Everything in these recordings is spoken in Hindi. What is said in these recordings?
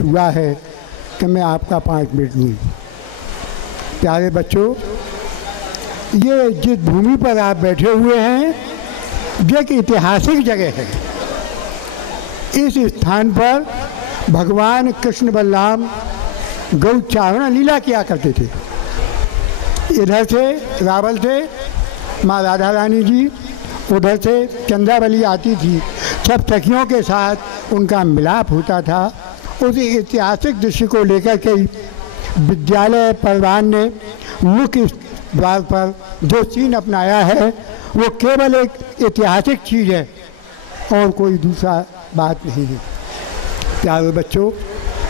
हुआ है कि मैं आपका 5 मिनट लूँ। प्यारे बच्चों, ये जिस भूमि पर आप बैठे हुए हैं ये एक ऐतिहासिक जगह है। इस स्थान पर भगवान कृष्ण बलराम गौ चारण लीला किया करते थे। इधर से रावल थे माँ राधा रानी जी, उधर से चंद्रावली आती थी। सब सखियों के साथ उनका मिलाप होता था। उस ऐतिहासिक दृश्य को लेकर के विद्यालय परिवार ने मुख्य द्वार पर जो सीन अपनाया है वो केवल एक ऐतिहासिक चीज़ है और कोई दूसरा बात नहीं है। प्यारे बच्चों,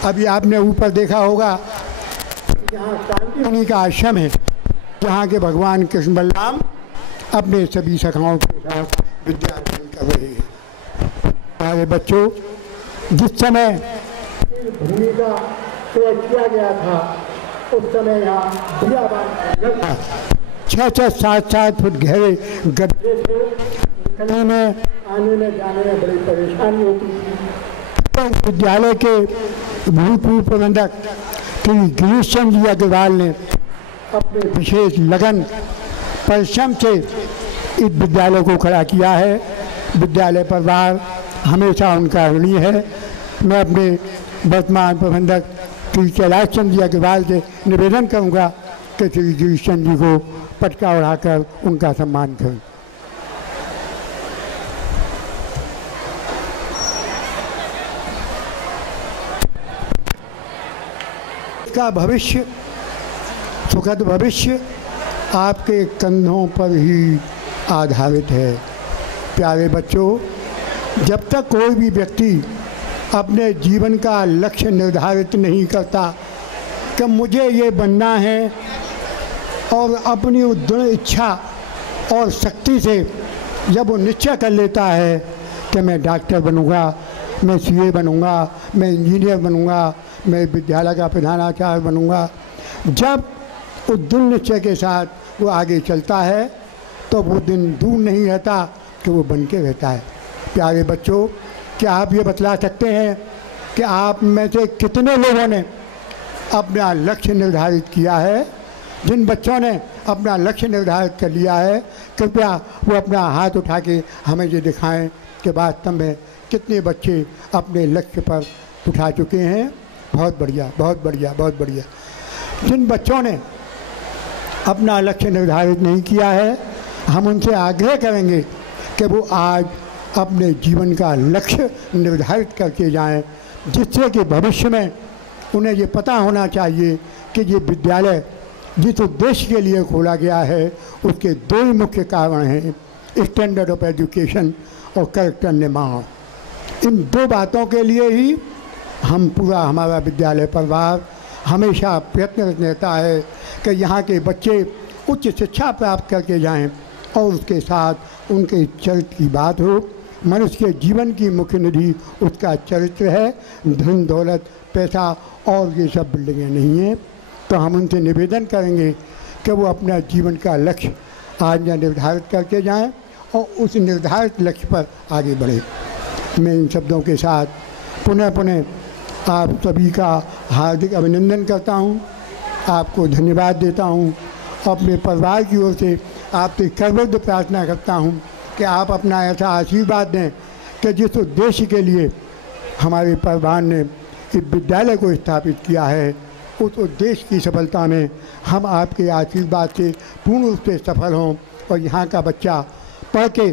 अभी आपने ऊपर देखा होगा यहाँ शांति मुनि का आश्रम है, जहाँ के भगवान कृष्ण बलराम अपने सभी सखाओं के साथ विद्या अर्जन कर रहे हैं। प्यारे बच्चों, जिस समय भूमि का प्रयोग किया गया था उस समय यहाँ बियाबान था। 6-6, 7-7 फुट गहरे गड्ढे थे। निकलने में, आने में, जाने में बड़ी परेशानी होती थी। तो विद्यालय के भूतपूर्व प्रबंधक श्री गिरीश चंद्र जी अग्रवाल ने अपने विशेष लगन परिश्रम से इस विद्यालय को खड़ा किया है। विद्यालय परिवार हमेशा उनका ऋणी है। मैं अपने वर्तमान प्रबंधक श्री कैलाश चंद्र जी अग्रवाल से निवेदन करूंगा कि श्री गिरीश चंद्र जी को पटका उड़ाकर उनका सम्मान करें। इसका भविष्य, सुखद भविष्य आपके कंधों पर ही आधारित है। प्यारे बच्चों, जब तक कोई भी व्यक्ति अपने जीवन का लक्ष्य निर्धारित नहीं करता कि मुझे ये बनना है और अपनी दृढ़ इच्छा और शक्ति से जब वो निश्चय कर लेता है कि मैं डॉक्टर बनूंगा, मैं सीए बनूंगा, मैं इंजीनियर बनूंगा, मैं विद्यालय का प्रधानाचार्य बनूंगा, जब उस दृढ़ निश्चय के साथ वो आगे चलता है तो वो दिन दूर नहीं रहता कि वो बन के रहता है। प्यारे बच्चों, क्या आप ये बतला सकते हैं कि आप में से कितने लोगों ने अपना लक्ष्य निर्धारित किया है? जिन बच्चों ने अपना लक्ष्य निर्धारित कर लिया है, कृपया वो अपना हाथ उठा के हमें ये दिखाएं कि वास्तव में कितने बच्चे अपने लक्ष्य पर उठा चुके हैं। बहुत बढ़िया, बहुत बढ़िया, बहुत बढ़िया। जिन बच्चों ने अपना लक्ष्य निर्धारित नहीं किया है, हम उनसे आग्रह करेंगे कि वो आज अपने जीवन का लक्ष्य निर्धारित करके जाएं, जिससे कि भविष्य में उन्हें ये पता होना चाहिए कि ये विद्यालय जिस उद्देश्य के लिए खोला गया है उसके 2 ही मुख्य कारण हैं, स्टैंडर्ड ऑफ एजुकेशन और कैरेक्टर निर्माण। इन 2 बातों के लिए ही हमारा विद्यालय परिवार हमेशा प्रयत्नरत रहता है कि यहाँ के बच्चे उच्च शिक्षा प्राप्त करके जाएं और उसके साथ उनके चरित्र की बात हो। मनुष्य के जीवन की मुख्य निधि उसका चरित्र है, धन दौलत पैसा और ये सब बिल्डिंगें नहीं हैं। तो हम उनसे निवेदन करेंगे कि वो अपना जीवन का लक्ष्य आज निर्धारित करके जाएं और उस निर्धारित लक्ष्य पर आगे बढ़ें। मैं इन शब्दों के साथ पुनः आप सभी का हार्दिक अभिनंदन करता हूं, आपको धन्यवाद देता हूं। अपने परिवार की ओर से आपसे सर्वोच्च प्रार्थना करता हूं कि आप अपना ऐसा आशीर्वाद दें कि जिस उद्देश्य के लिए हमारे परिवार ने इस विद्यालय को स्थापित किया है उस उद्देश्य की सफलता में हम आपके आशीर्वाद से पूर्ण रूप से सफल हों और यहाँ का बच्चा पढ़ के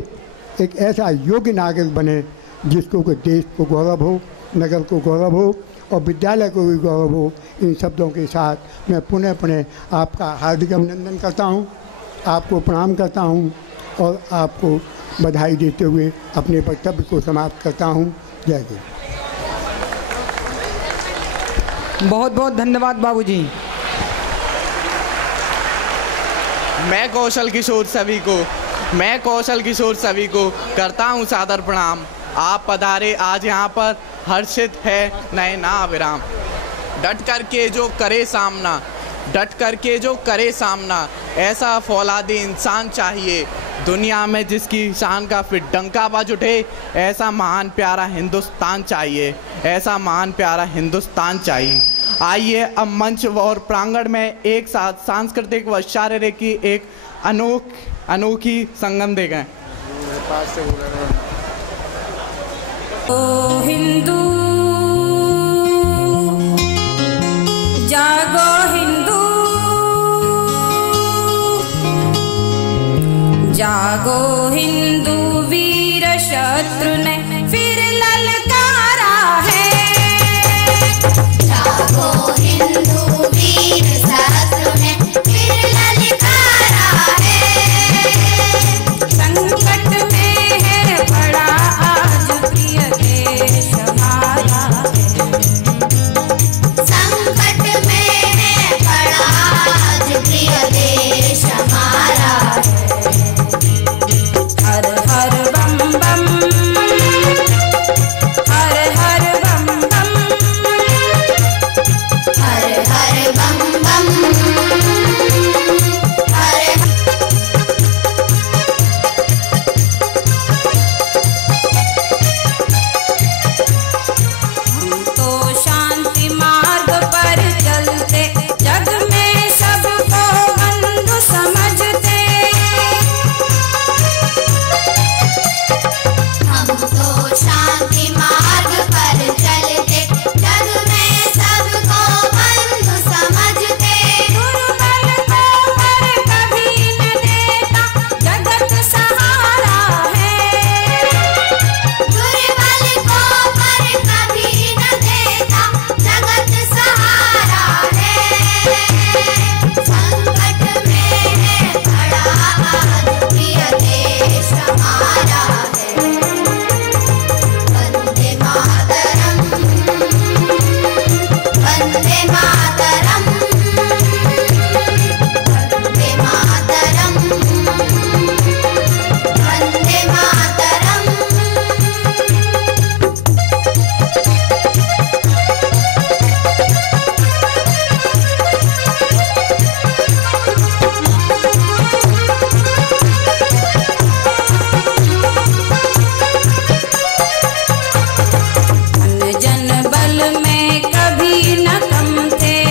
एक ऐसा योग्य नागरिक बने जिसको कि देश को गौरव हो, नगर को गौरव हो और विद्यालय को भी गौरव हो। इन शब्दों के साथ मैं पुनः आपका हार्दिक अभिनंदन करता हूँ, आपको प्रणाम करता हूँ और आपको बधाई देते हुए अपने वक्तव्य को समाप्त करता हूँ। जय गुरु। बहुत बहुत धन्यवाद बाबूजी। मैं कौशल किशोर सभी को करता हूँ सादर प्रणाम। आप पधारे आज यहाँ पर हर्षित है नयना विराम। डट करके जो करे सामना ऐसा फौलादी इंसान चाहिए दुनिया में जिसकी शान का फिर डंका बज उठे, ऐसा महान प्यारा हिंदुस्तान चाहिए, ऐसा महान प्यारा हिंदुस्तान चाहिए। आइए अब मंच और प्रांगण में एक साथ सांस्कृतिक व शारीरिक की एक अनोखी संगम देखें। ओ हिंदू जागो, हिंदू जागो, हिंदू वीर शत्रु ने फिर ललकारा है। जागो हिंदू वीर शत्रु ने फिर ललकारा है। संकट में है बड़ा आज प्रिय देश हमारा है। संकट में है बड़ा आज प्रिय देश हमारा है। हर हर बम बम, हर हर बम बम, हर हर बम बम, हर हम तो शांति मार्ग पर चलते, जग में सबको बंधु समझते। हम तो शांति मार्ग पर चलते, जग में सबको बंधु समझते। दुर्बल को पर कभी न देता जगत सहारा है। दुर्बल को पर कभी न देता जगत सहारा है। संकट में है बड़ा आज प्रिय देश हमारा है। वंदे मातरम, वंदे मातरम, वंदे मातरम, वंदे मातरम। मन जन बल में कभी न कम थे।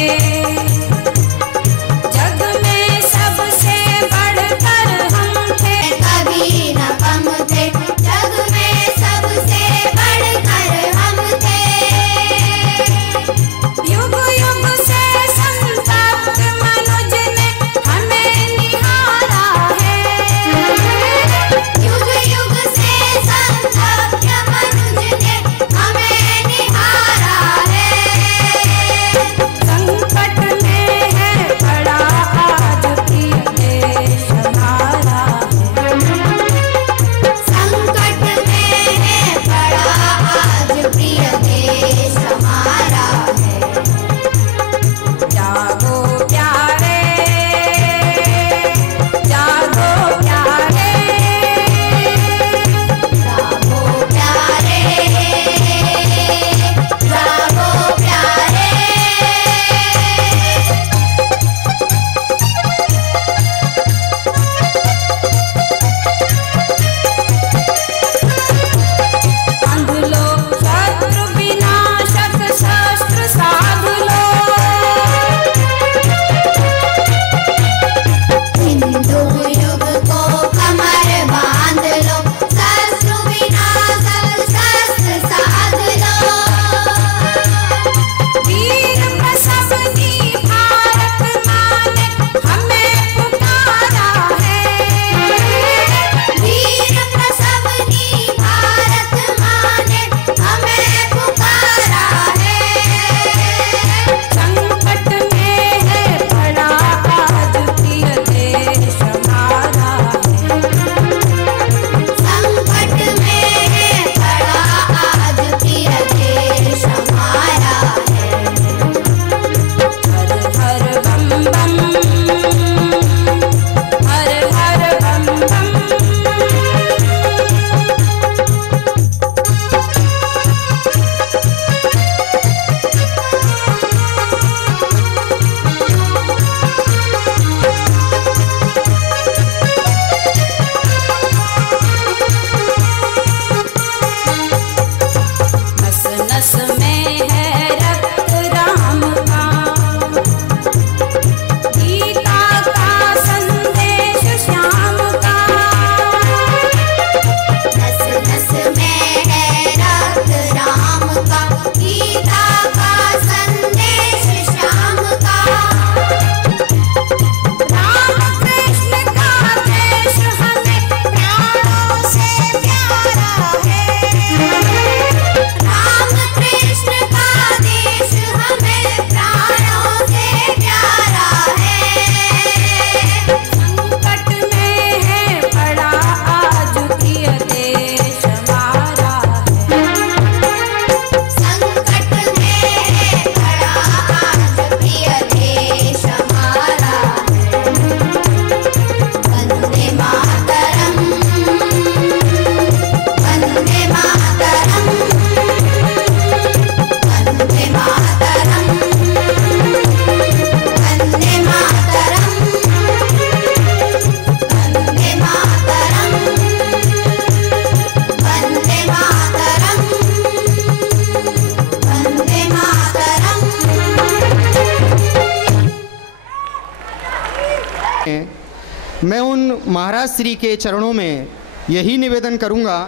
मैं उन महाराज श्री के चरणों में यही निवेदन करूँगा,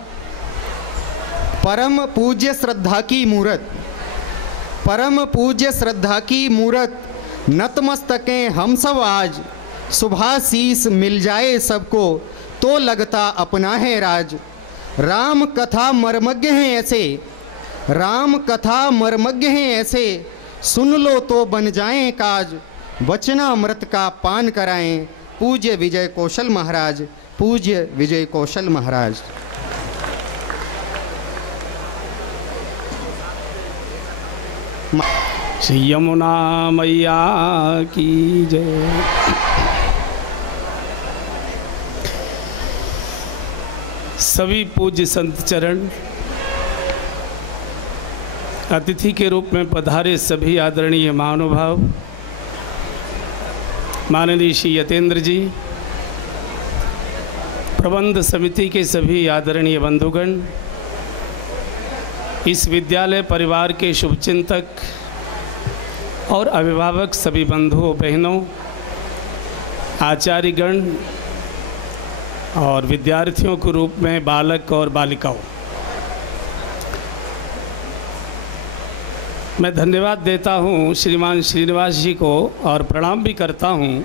परम पूज्य श्रद्धा की मूरत, परम पूज्य श्रद्धा की मूरत, नतमस्तकें हम सब आज, शुभाशीष मिल जाए सबको तो लगता अपना है राज। राम कथा मर्मज्ञ हैं ऐसे, राम कथा मर्मज्ञ हैं ऐसे, सुन लो तो बन जाएं काज, वचनामृत का पान कराएं पूज्य विजय कौशल महाराज, पूज्य विजय कौशल महाराज। श्री यमुना मैया की जय। सभी पूज्य संत चरण, अतिथि के रूप में पधारे सभी आदरणीय महानुभाव, माननीय श्री यतेंद्र जी, प्रबंध समिति के सभी आदरणीय बंधुगण, इस विद्यालय परिवार के शुभचिंतक और अभिभावक सभी बंधुओं बहनों, आचार्यगण और विद्यार्थियों के रूप में बालक और बालिकाओं, मैं धन्यवाद देता हूँ श्रीमान श्रीनिवास जी को और प्रणाम भी करता हूँ।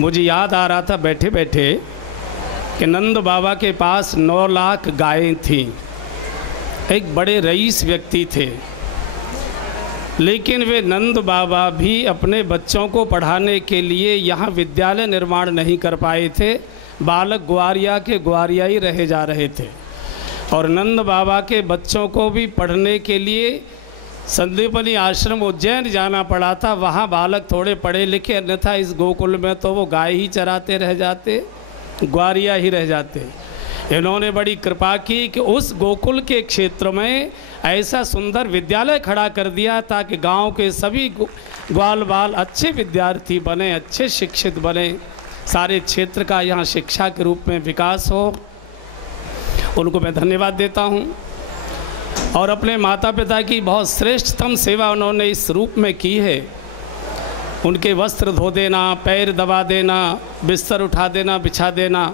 मुझे याद आ रहा था बैठे बैठे कि नंद बाबा के पास 9 लाख गायें थीं। एक बड़े रईस व्यक्ति थे, लेकिन वे नंद बाबा भी अपने बच्चों को पढ़ाने के लिए यहाँ विद्यालय निर्माण नहीं कर पाए थे। बालक ग्वारिया के ग्वारिया ही रहे जा रहे थे और नंद बाबा के बच्चों को भी पढ़ने के लिए संदीपनी आश्रम उज्जैन जाना पड़ा था। वहाँ बालक थोड़े पढ़े लिखे, अन्यथा इस गोकुल में तो वो गाय ही चराते रह जाते, ग्वारिया ही रह जाते। इन्होंने बड़ी कृपा की कि उस गोकुल के क्षेत्र में ऐसा सुंदर विद्यालय खड़ा कर दिया ताकि गांव के सभी ग्वाल बाल अच्छे विद्यार्थी बने, अच्छे शिक्षित बने, सारे क्षेत्र का यहाँ शिक्षा के रूप में विकास हो। उनको मैं धन्यवाद देता हूँ और अपने माता पिता की बहुत श्रेष्ठतम सेवा उन्होंने इस रूप में की है। उनके वस्त्र धो देना, पैर दबा देना, बिस्तर उठा देना, बिछा देना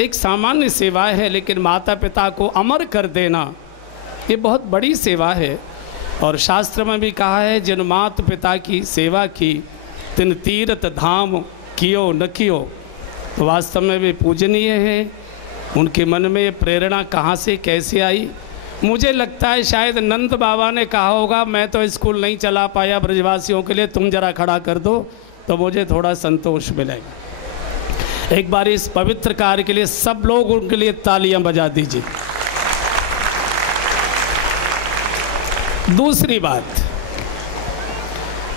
एक सामान्य सेवा है, लेकिन माता पिता को अमर कर देना ये बहुत बड़ी सेवा है। और शास्त्र में भी कहा है, जिन माता पिता की सेवा की तिन तीर्थ धाम कियो न कियो। तो वास्तव में वे पूजनीय हैं। उनके मन में ये प्रेरणा कहाँ से कैसे आई? मुझे लगता है शायद नंद बाबा ने कहा होगा, मैं तो स्कूल नहीं चला पाया ब्रजवासियों के लिए, तुम जरा खड़ा कर दो तो मुझे थोड़ा संतोष मिलेगा। एक बार इस पवित्र कार्य के लिए सब लोग उनके लिए तालियां बजा दीजिए। दूसरी बात,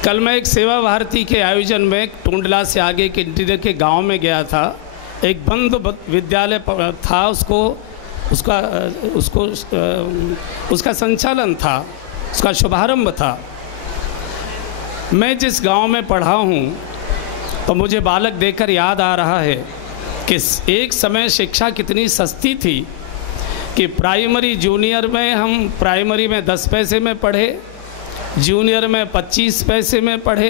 कल मैं एक सेवा भारती के आयोजन में टूंडला से आगे के इंटीरियर के गांव में गया था। एक बंद विद्यालय था, उसका संचालन था, उसका शुभारंभ था। मैं जिस गांव में पढ़ा हूं तो मुझे बालक देखकर याद आ रहा है कि एक समय शिक्षा कितनी सस्ती थी कि प्राइमरी जूनियर में हम प्राइमरी में 10 पैसे में पढ़े, जूनियर में 25 पैसे में पढ़े,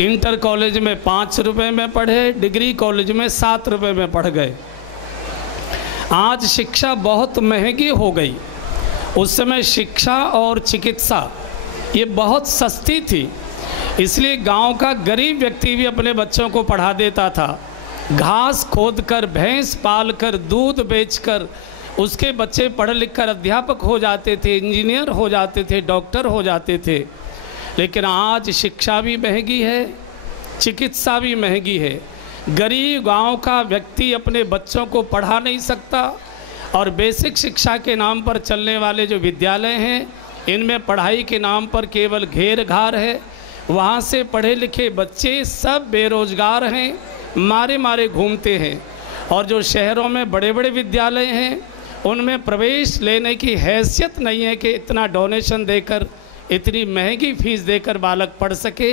इंटर कॉलेज में 5 रुपये में पढ़े, डिग्री कॉलेज में 7 रुपये में पढ़ गए। आज शिक्षा बहुत महंगी हो गई। उस समय शिक्षा और चिकित्सा ये बहुत सस्ती थी, इसलिए गांव का गरीब व्यक्ति भी अपने बच्चों को पढ़ा देता था। घास खोदकर, भैंस पालकर, दूध बेचकर उसके बच्चे पढ़ लिख कर अध्यापक हो जाते थे, इंजीनियर हो जाते थे, डॉक्टर हो जाते थे। लेकिन आज शिक्षा भी महंगी है, चिकित्सा भी महंगी है। गरीब गांव का व्यक्ति अपने बच्चों को पढ़ा नहीं सकता और बेसिक शिक्षा के नाम पर चलने वाले जो विद्यालय हैं, इनमें पढ़ाई के नाम पर केवल घेर घार है। वहाँ से पढ़े लिखे बच्चे सब बेरोजगार हैं, मारे मारे घूमते हैं। और जो शहरों में बड़े बड़े विद्यालय हैं, उनमें प्रवेश लेने की हैसियत नहीं है कि इतना डोनेशन देकर, इतनी महंगी फीस देकर बालक पढ़ सके।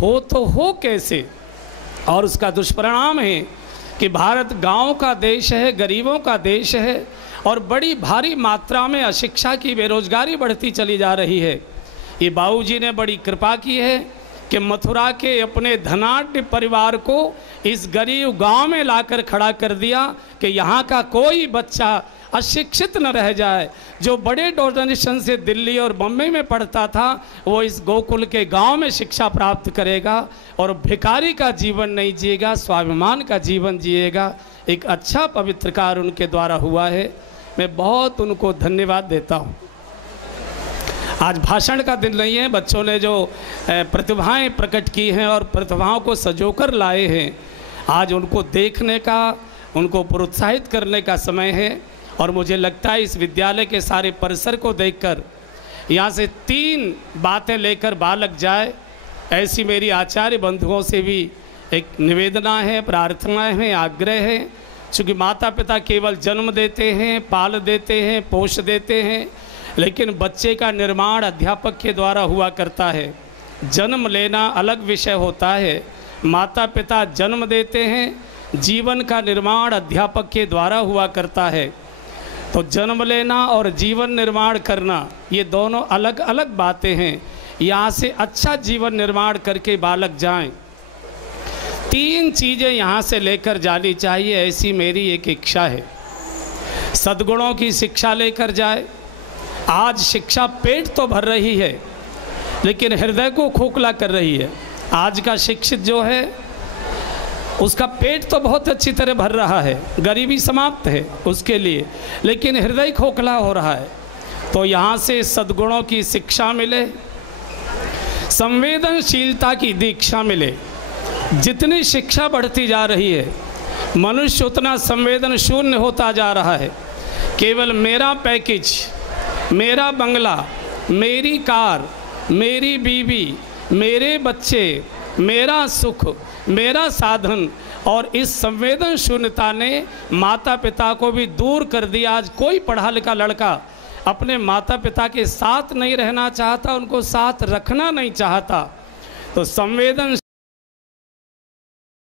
हो तो हो कैसे? और उसका दुष्परिणाम है कि भारत गांव का देश है, गरीबों का देश है और बड़ी भारी मात्रा में अशिक्षा की, बेरोजगारी बढ़ती चली जा रही है। ये बाबूजी ने बड़ी कृपा की है कि मथुरा के अपने धनाढ्य परिवार को इस गरीब गांव में लाकर खड़ा कर दिया कि यहाँ का कोई बच्चा अशिक्षित न रह जाए। जो बड़े डोनेशन से दिल्ली और बम्बई में पढ़ता था वो इस गोकुल के गांव में शिक्षा प्राप्त करेगा और भिखारी का जीवन नहीं जिएगा, स्वाभिमान का जीवन जिएगा। एक अच्छा पवित्र कार्य उनके द्वारा हुआ है। मैं बहुत उनको धन्यवाद देता हूँ। आज भाषण का दिन नहीं है, बच्चों ने जो प्रतिभाएं प्रकट की हैं और प्रतिभाओं को सजोकर लाए हैं, आज उनको देखने का, उनको प्रोत्साहित करने का समय है। और मुझे लगता है इस विद्यालय के सारे परिसर को देखकर यहाँ से 3 बातें लेकर बालक जाए, ऐसी मेरी आचार्य बंधुओं से भी एक निवेदना है, प्रार्थनाएं हैं, आग्रह है। चूँकि माता पिता केवल जन्म देते हैं, पाल देते हैं, पोष देते हैं, लेकिन बच्चे का निर्माण अध्यापक के द्वारा हुआ करता है। जन्म लेना अलग विषय होता है, माता पिता जन्म देते हैं, जीवन का निर्माण अध्यापक के द्वारा हुआ करता है। तो जन्म लेना और जीवन निर्माण करना ये दोनों अलग अलग बातें हैं। यहाँ से अच्छा जीवन निर्माण करके बालक जाएं। 3 चीज़ें यहाँ से लेकर जानी चाहिए, ऐसी मेरी एक इच्छा है। सद्गुणों की शिक्षा लेकर जाए। आज शिक्षा पेट तो भर रही है लेकिन हृदय को खोखला कर रही है। आज का शिक्षित जो है उसका पेट तो बहुत अच्छी तरह भर रहा है, गरीबी समाप्त है उसके लिए, लेकिन हृदय खोखला हो रहा है। तो यहाँ से सद्गुणों की शिक्षा मिले, संवेदनशीलता की दीक्षा मिले। जितनी शिक्षा बढ़ती जा रही है मनुष्य उतना संवेदन शून्य होता जा रहा है। केवल मेरा पैकेज, मेरा बंगला, मेरी कार, मेरी बीवी, मेरे बच्चे, मेरा सुख, मेरा साधन, और इस संवेदन शून्यता ने माता पिता को भी दूर कर दिया। आज कोई पढ़ा लिखा लड़का अपने माता पिता के साथ नहीं रहना चाहता, उनको साथ रखना नहीं चाहता। तो संवेदन